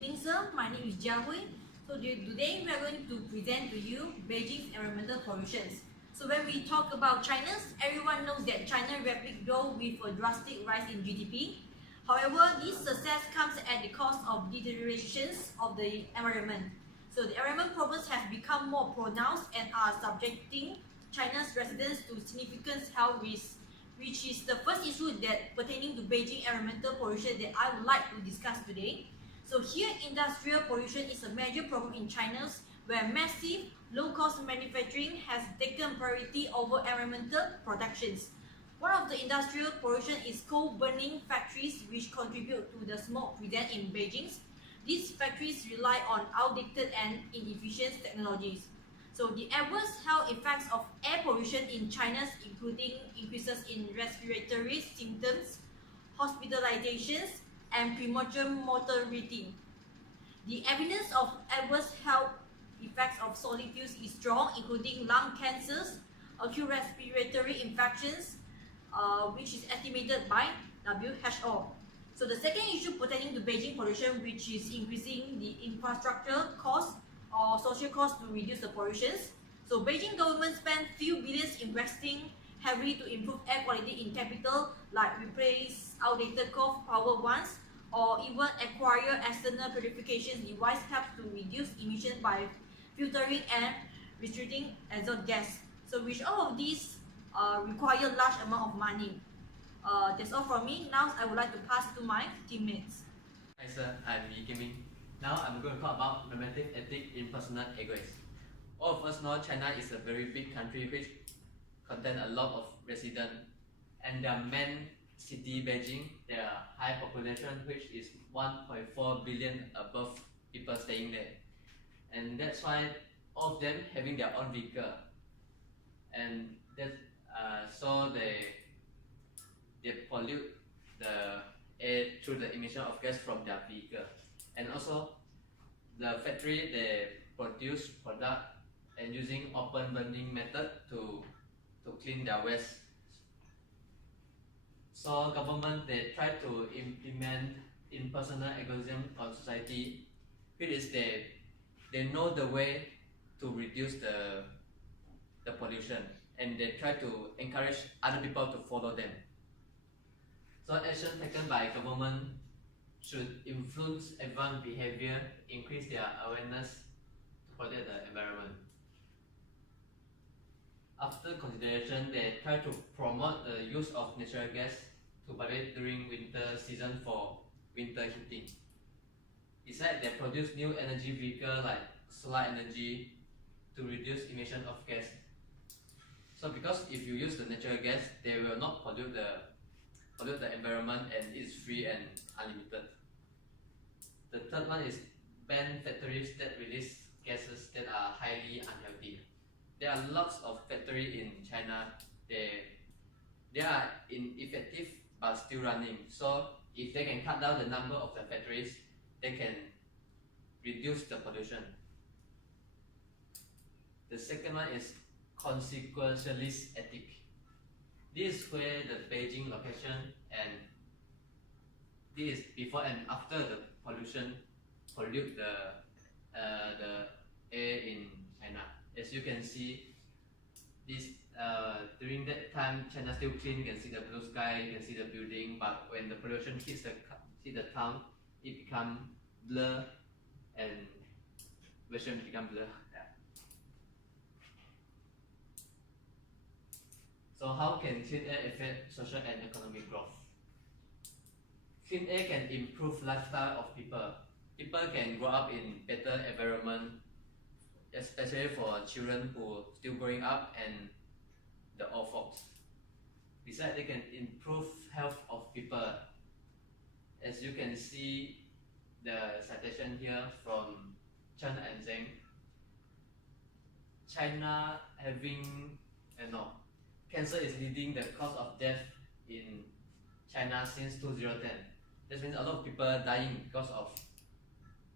Good evening, sir. My name is Jia Hui. Today we are going to present to you Beijing's environmental pollutions. So when we talk about China's, everyone knows that China rapidly grow with a drastic rise in GDP. However, this success comes at the cost of deteriorations of the environment. So the environment problems have become more pronounced and are subjecting China's residents to significant health risks, which is the first issue that pertaining to Beijing environmental pollution that I would like to discuss today. So here, industrial pollution is a major problem in China, where massive, low-cost manufacturing has taken priority over environmental protections. One of the industrial pollution is coal-burning factories, which contribute to the smoke present in Beijing. These factories rely on outdated and inefficient technologies. So the adverse health effects of air pollution in China, including increases in respiratory symptoms, hospitalizations, and premature mortality. The evidence of adverse health effects of solid fuels is strong, including lung cancers, acute respiratory infections, which is estimated by WHO. So the second issue pertaining to Beijing pollution, which is increasing the infrastructure cost or social cost to reduce the pollutions. So Beijing government spent few billions investing heavily to improve air quality in capital, like replace outdated coal power ones, or even acquire external purification device helps to reduce emission by filtering and restricting exhaust gas. So which all of these require large amount of money. That's all from me. Now I would like to pass to my teammates. Hi sir, I'm Yi Kim. Now I'm going to talk about normative ethics in personal egoists. All of us know China is a very big country which contains a lot of residents, and their main city Beijing, their high population which is 1.4 billion above people staying there, and that's why all of them having their own vehicle, and that so they pollute the air through the emission of gas from their vehicle, and also the factory they produce product and using open burning method to clean their waste. So government they try to implement impersonal egoism on society, which is they know the way to reduce the pollution, and they try to encourage other people to follow them. So action taken by government should influence everyone's behavior, increase their awareness to protect the environment. After consideration, they try to promote the use of natural gas to public during winter season for winter heating. Besides, they produce new energy vehicle like solar energy to reduce emission of gas. So because if you use the natural gas, they will not pollute the environment, and it's free and unlimited. The third one is ban factories that release gases that are highly unhealthy. There are lots of factories in China. They are ineffective but still running. So if they can cut down the number of the factories, they can reduce the pollution. The second one is consequentialist ethic. This is where the Beijing location, and this is before and after the pollution pollute the air in China. As you can see, this during that time China still clean. You can see the blue sky, you can see the building. But when the pollution hits the town, it become blur, and vision become blur. Yeah. So how can clean air affect social and economic growth? Clean air can improve lifestyle of people. People can grow up in better environment, especially for children who still growing up and the old folks. Besides, they can improve health of people. As you can see, the citation here from Chen and Zheng. China having cancer is leading the cause of death in China since 2010. That means a lot of people dying because of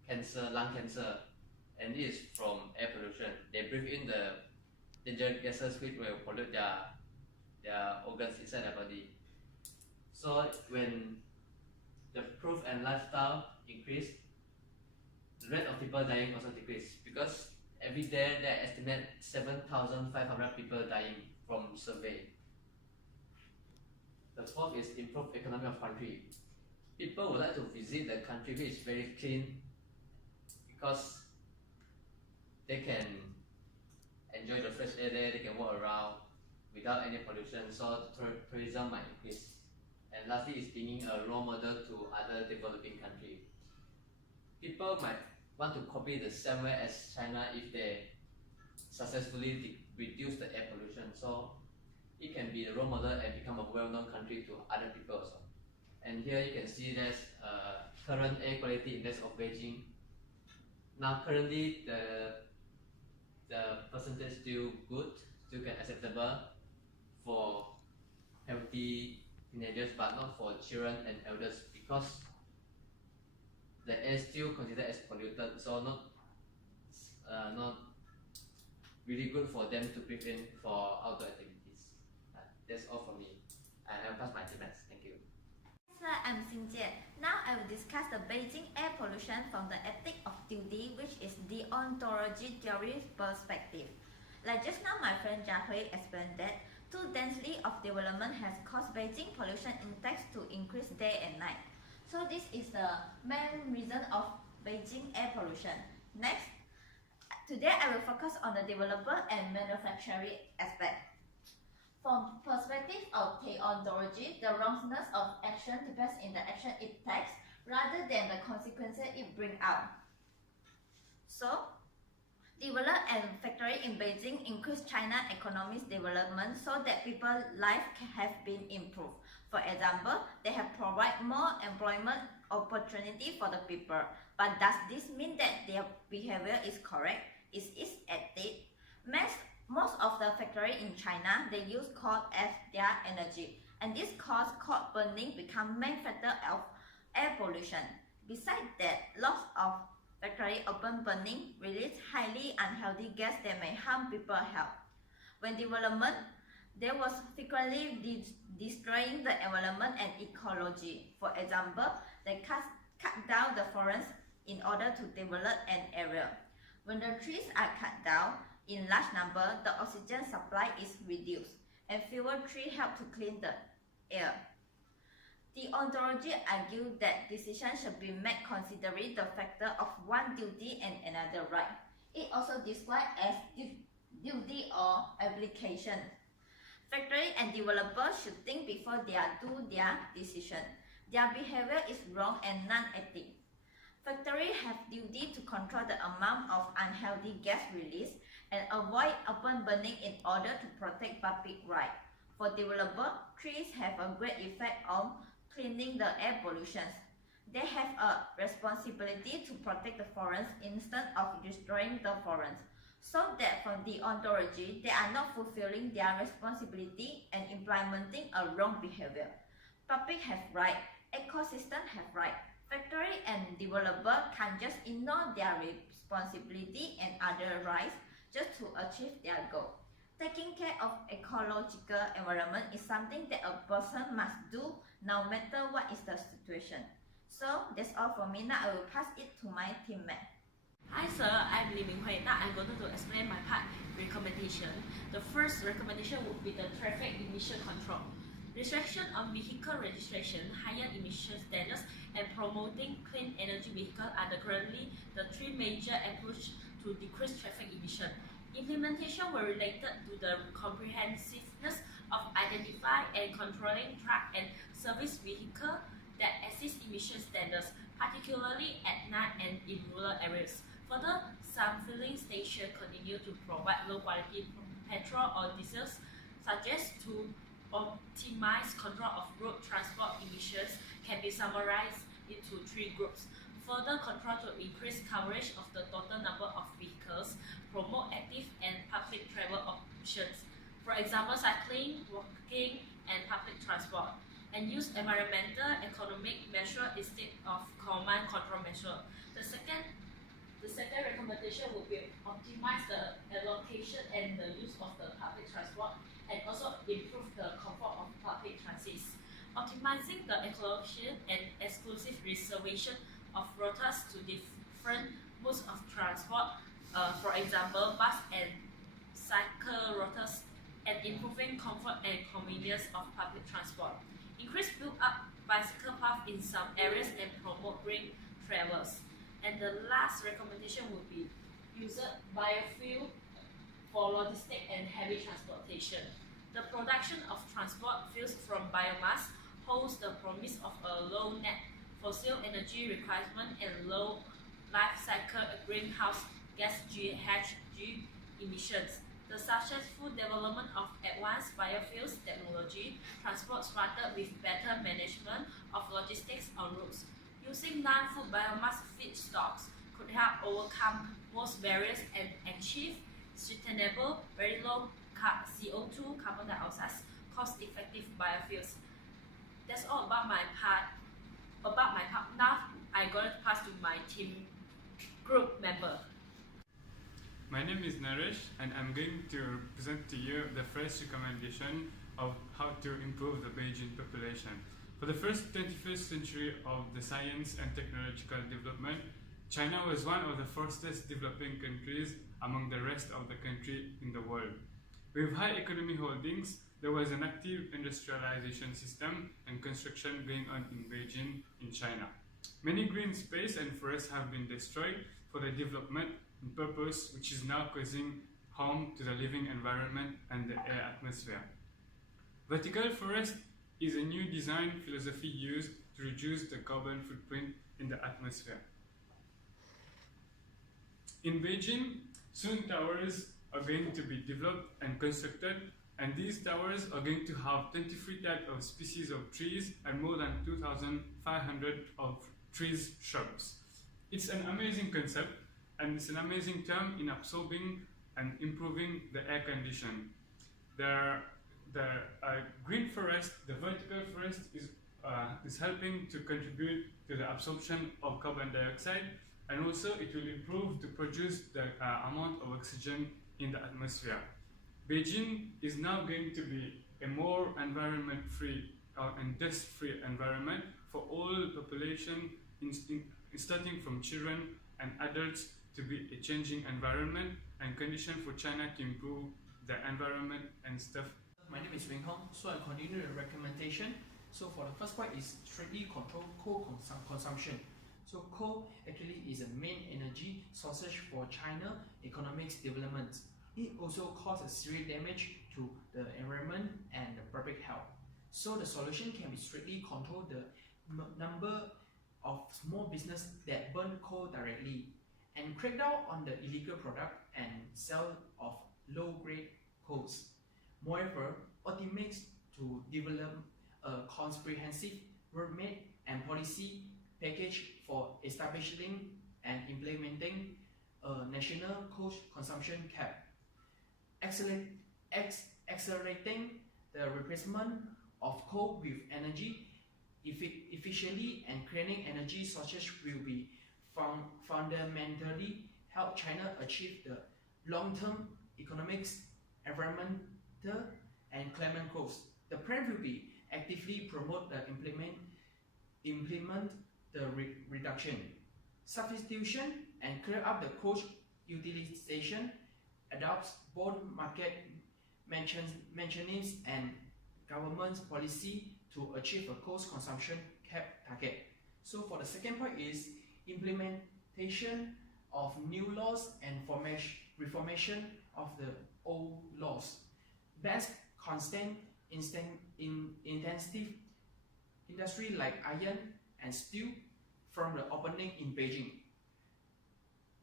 cancer, lung cancer, and it is from air pollution. They breathe in the dangerous gases which will pollute their organs inside their body. So when the proof and lifestyle increase, the rate of people dying also decrease because every day there are estimate 7,500 people dying from survey. The fourth is improve economy of country. People would like to visit the country which is very clean because they can enjoy the fresh air there, they can walk around without any pollution, so tourism might increase. And lastly is being a role model to other developing countries. People might want to copy the same way as China if they successfully reduce the air pollution. So it can be a role model and become a well-known country to other people also. And here you can see there's current air quality index of Beijing. Now currently the percentage still good, still can acceptable for healthy teenagers, but not for children and elders because the air is still considered as polluted, so not really good for them to breathe in for outdoor activities. That's all for me. I'll pass my comments. Thank you. Sir, I'm Xin Jian. Now I will discuss the Beijing air pollution from the ethic of duty, which is deontology theory perspective. Like just now, my friend Jia Hui explained that too density of development has caused Beijing pollution index to increase day and night. So this is the main reason of Beijing air pollution. Next, today I will focus on the developer and manufacturing aspect. From perspective of theontology, the wrongness of action depends in the action it takes rather than the consequences it brings out. So, develop and factory in Beijing increase China economy's development so that people's life have been improved. For example, they have provided more employment opportunity for the people. But does this mean that their behavior is correct? Is it ethic? Most of the factories in China, they use coal as their energy, and this causes coal burning become main factor of air pollution. Besides that, lots of factory open burning release highly unhealthy gas that may harm people's health. When development, there was frequently destroying the environment and ecology. For example, they cut down the forest in order to develop an area. When the trees are cut down in large number, the oxygen supply is reduced, and fewer trees help to clean the air. Deontology argues that decisions should be made considering the factor of one duty and another right. It also described as duty or obligation. Factory and developers should think before they do their decision. Their behavior is wrong and non-ethical. Factories have duty to control the amount of unhealthy gas release and avoid open burning in order to protect public rights. For developers, trees have a great effect on cleaning the air pollution. They have a responsibility to protect the forest instead of destroying the forest. So that from deontology, they are not fulfilling their responsibility and implementing a wrong behavior. Public have right, ecosystem have right. Factory and developer can just ignore their responsibility and other rights just to achieve their goal. Taking care of ecological environment is something that a person must do no matter what is the situation. So that's all for me. Now I will pass it to my teammate. Hi sir, I'm Li Minghui. Now I'm going to explain my part recommendation. The first recommendation would be the traffic emission control. Restriction on vehicle registration, higher emission standards, and promoting clean energy vehicles are currently the three major approaches to decrease traffic emission. Implementation were related to the comprehensiveness of identifying and controlling truck and service vehicles that exceed emission standards, particularly at night and in rural areas. Further, some filling stations continue to provide low-quality petrol or diesels, suggest to optimize control of road transport emissions can be summarized into three groups. Further control to increase coverage of the total number of vehicles, promote active and public travel options, for example, cycling, walking, and public transport, and use environmental economic measure instead of command control measure. The second recommendation would be optimize the allocation and the use of the public transport and also improve the comfort of public transit. Optimizing the allocation and exclusive reservation of routes to different modes of transport, for example, bus and cycle routes, and improving comfort and convenience of public transport. Increase build up bicycle path in some areas and promote green travels. And the last recommendation would be use biofuel for logistics and heavy transportation. The production of transport fuels from biomass holds the promise of a low net fossil energy requirement and low life cycle greenhouse gas GHG emissions. The successful development of advanced biofuels technology transport started with better management of logistics on routes. Using non-food biomass feedstocks could help overcome most barriers and achieve sustainable, very low CO2 carbon dioxide, cost-effective biofuels. That's all about my part. Now I'm going to pass to my team group member. My name is Naresh and I'm going to present to you the first recommendation of how to improve the Beijing population. For the first 21st century of the science and technological development, China was one of the fastest developing countries among the rest of the country in the world. With high economy holdings, there was an active industrialization system and construction going on in Beijing in China. Many green space and forests have been destroyed for the development and purpose, which is now causing harm to the living environment and the air atmosphere. Vertical forest is a new design philosophy used to reduce the carbon footprint in the atmosphere. In Beijing, soon towers are going to be developed and constructed, and these towers are going to have 23 types of species of trees and more than 2,500 of trees shrubs. It's an amazing concept, and it's an amazing term in absorbing and improving the air condition. The green forest, the vertical forest, is helping to contribute to the absorption of carbon dioxide, and also it will improve to produce the amount of oxygen in the atmosphere. Beijing is now going to be a more environment-free and dust-free environment for all population, starting from children and adults, to be a changing environment and condition for China to improve the environment and stuff. My name is Wing Hong, so I continue the recommendation. So for the first point is strictly control coal consumption. So coal actually is a main energy source for China economic development. It also causes serious damage to the environment and the public health. So the solution can be strictly control the number of small business that burn coal directly, and crack down on the illegal product and sale of low-grade coals. Moreover, ultimates to develop a comprehensive roadmap and policy package for establishing and implementing a national coal consumption cap, accelerating the replacement of coal with energy efficiently, and cleaning energy sources will be fundamentally help China achieve the long-term economics, environmental and climate goals. The plan will be actively promote the implement the reduction, substitution, and clear up the coal utilization, adopts both market mechanisms and government policy to achieve a coal consumption cap target. So for the second point is implementation of new laws and reformation of the old laws. Best constant intensive industry like iron and steel from the opening in Beijing.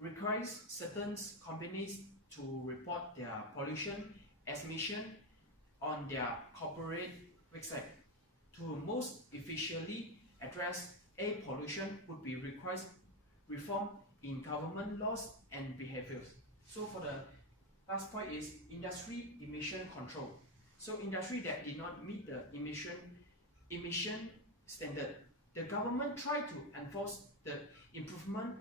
Requires certain companies to report their pollution emission on their corporate website. To most efficiently address air pollution would be requires reform in government laws and behaviors. So for the last point is industry emission control. So industry that did not meet the emission standard, the government tried to enforce the improvement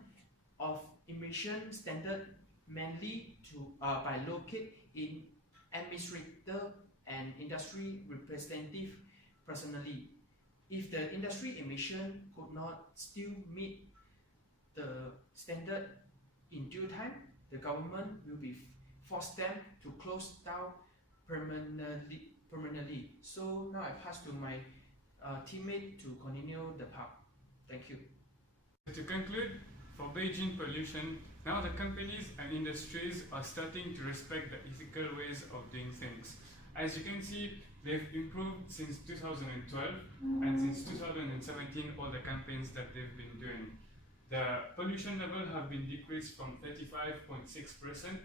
of emission standard mainly by locating in administrator and industry representative personally. If the industry emission could not still meet the standard, in due time, the government will be force them to close down permanently. So now I pass to my teammate to continue the part. Thank you. To conclude, for Beijing pollution, now the companies and industries are starting to respect the ethical ways of doing things. As you can see, they've improved since 2012, and since 2017 all the campaigns that they've been doing. The pollution level have been decreased from 35.6%,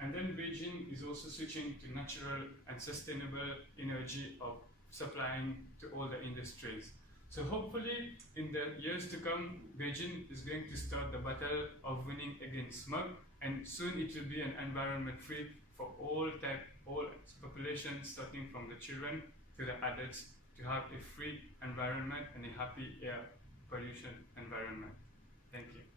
and then Beijing is also switching to natural and sustainable energy of supplying to all the industries. So hopefully in the years to come, Beijing is going to start the battle of winning against smog, and soon it will be an environment free for all population, starting from the children to the adults, to have a free environment and a happy air pollution environment. Thank you.